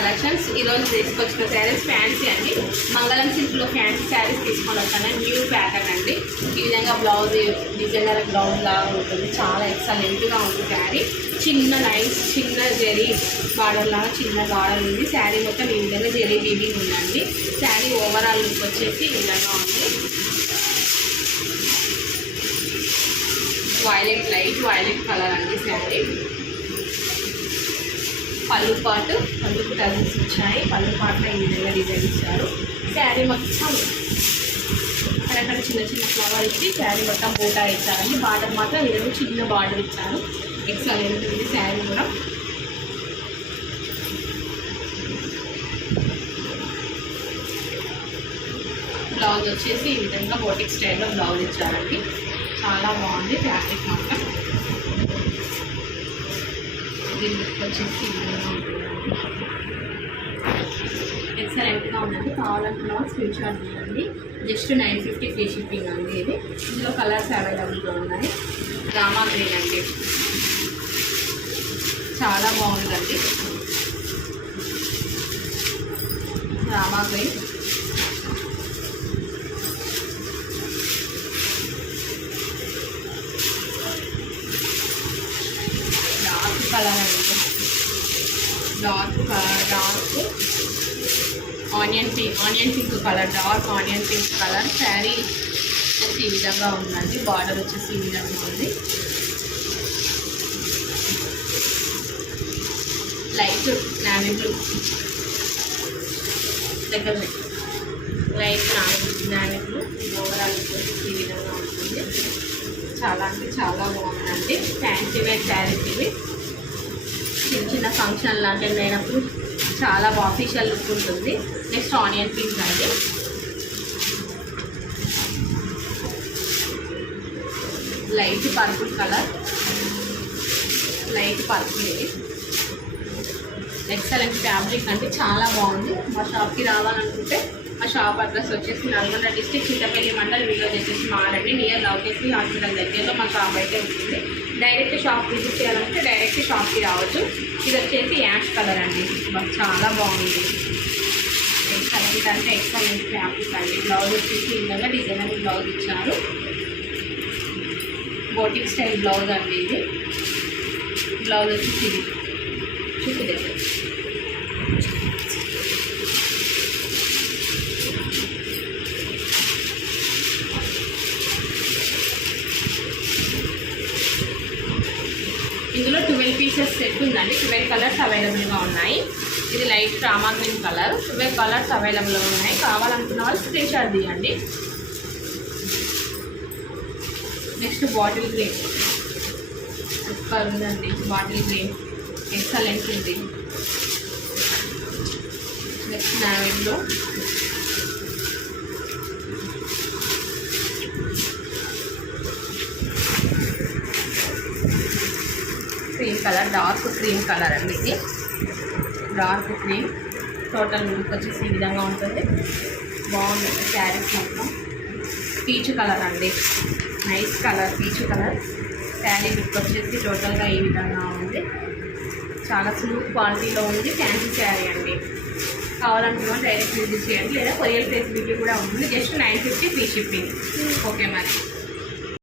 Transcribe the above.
Collections. ఈరోజు తీసుకొచ్చిన saris fancy అండి. మంగళం సిల్క్లో ఫ్యాన్సీ శారీస్ తీసుకొని వచ్చాను. న్యూ ప్యాటర్న్ అండి. ఈ విధంగా బ్లౌజ్ డిజైనర్ బ్లౌజ్ లాగా ఉంటుంది. చాలా ఎక్సలెంట్గా ఉంది శారీ. చిన్న లైన్స్, చిన్న జరీ బార్డర్ లాగా చిన్న బార్డర్ ఉంది. శారీ మొత్తం ఈ విధంగా జరీ వీవింగ్ ఉందండి. శారీ ఓవరాల్ లుక్ వచ్చేసి ఈ విధంగా ఉంది. వైలెట్, లైట్ వైలెట్ కలర్ అండి శారీ. పళ్ళు పళ్ళుకు టజల్స్ వచ్చాయి. పళ్ళు పాటలో ఈ విధంగా డిజైన్ ఇచ్చారు. శారీ మొత్తం అక్కడక్కడ చిన్న చిన్న ఫ్లవర్ ఇచ్చి శారీ మొత్తం బూటా ఇచ్చారండి. బార్డర్ మాత్రం ఈ విధంగా చిన్న బార్డర్ ఇచ్చారు. ఎక్సలెంట్ ఉంది శారీ కూడా. బ్లౌజ్ వచ్చేసి ఈ విధంగా బోటిక్ స్టైల్లో బ్లౌజ్ ఇచ్చారండి. చాలా బాగుంది ఫ్యాబ్రిక్ మాత్రం. దీని లుక్ వచ్చేసి ఈ విధంగా ఉంటుందండి. ఎక్సలెంట్గా ఉందండి. కావాలనుకున్న స్క్రీన్ షాట్ తీయండి. జస్ట్ 950 ఫ్రీ షిప్పింగ్ అండి. ఇది ఇందులో కలర్స్ అవైలబుల్గా ఉన్నాయి. రామా గ్రీన్ అండి, చాలా బాగుందండి. రామా గ్రీన్, డార్క్ కలర్ అండి. Dark onion pink colour, dark onion pink colour. Sari వచ్చేసి ఈ విధంగా ఉందండి. బార్డర్ వచ్చేసి ఈ విధంగా ఉంది. లైట్ నావీ బ్లూ దగ్గర లైట్ నావీ బ్లూ. ఓవరాల్ వచ్చేసి ఈ విధంగా ఉంటుంది. చాలా అంటే చాలా బాగుందండి. ఫ్యాన్సీ వేర్ శారీస్ ఇవి. చిన్న చిన్న ఫంక్షన్ లాంటివి అయినప్పుడు చాలా ఆఫీషియల్ లుక్ ఉంటుంది. నెక్స్ట్ ఆనియన్ పింక్ అండి. Light purple colour, light purple. ఇది ఎక్సలెంట్ ఫ్యాబ్రిక్ అంటే చాలా బాగుంది. మా షాప్కి రావాలనుకుంటే మా షాప్ అడ్రస్ వచ్చేసి నల్గొండ డిస్ట్రిక్ట్ చింతపల్లి మండల్, విలేజ్ వచ్చేసి మారండి. నియర్ లవకేశ్వరి హాస్పిటల్ దగ్గరలో మా షాప్ అయితే ఉంటుంది. డైరెక్ట్ షాప్ విజిట్ చేయాలంటే డైరెక్ట్ షాప్కి రావచ్చు. ఇది వచ్చేసి యాష్ కలర్ అండి. చాలా బాగుంది. ఎక్సలెంట్ అంటే ఎక్సలెంట్ ఫ్యాబ్రిక్ అండి. బ్లౌజ్ వచ్చేసి ఈ విధంగా డిజైనర్ బ్లౌజ్ ఇచ్చారు. బోటిక్ స్టైల్ బ్లౌజ్ అండి. ఇది బ్లౌజ్ వచ్చేసి ఇది చూపిద్దాం. ఇందులో 12 పీసెస్ సెట్ ఉందండి. 12 కలర్స్ అవైలబుల్గా ఉన్నాయి. ఇది లైట్ రామా గ్రీన్ కలర్. 12 కలర్స్ అవైలబుల్గా ఉన్నాయి. కావాలనుకున్న వాళ్ళు స్క్రీన్ షాట్ తీయండి. నెక్స్ట్ బాటిల్ గ్రీన్ సూపర్ ఉందండి. బాటిల్ గ్రీన్ ఎక్సలెంట్ ఉంది. నెక్స్ట్ నావీలో cream colour, dark cream colour అండి. ఇది డార్క్ క్రీమ్. టోటల్ లుక్ వచ్చేసి ఈ విధంగా ఉంటుంది. బాగుంటుంది శారీస్ మొత్తం. పీచ్ కలర్ అండి. Nice colour, peach colour. Sari look వచ్చేసి టోటల్గా ఈ విధంగా ఉంది. చాలా స్మూత్ క్వాలిటీలో ఉంది. ఫ్యాన్సీ శారీ అండి. కావాలనుకున్నా డైరెక్ట్ విజిట్ చేయండి, లేదా కొరియర్ ఫెసిలిటీ కూడా ఉంటుంది. Just 950 free shipping. ఓకే మరి.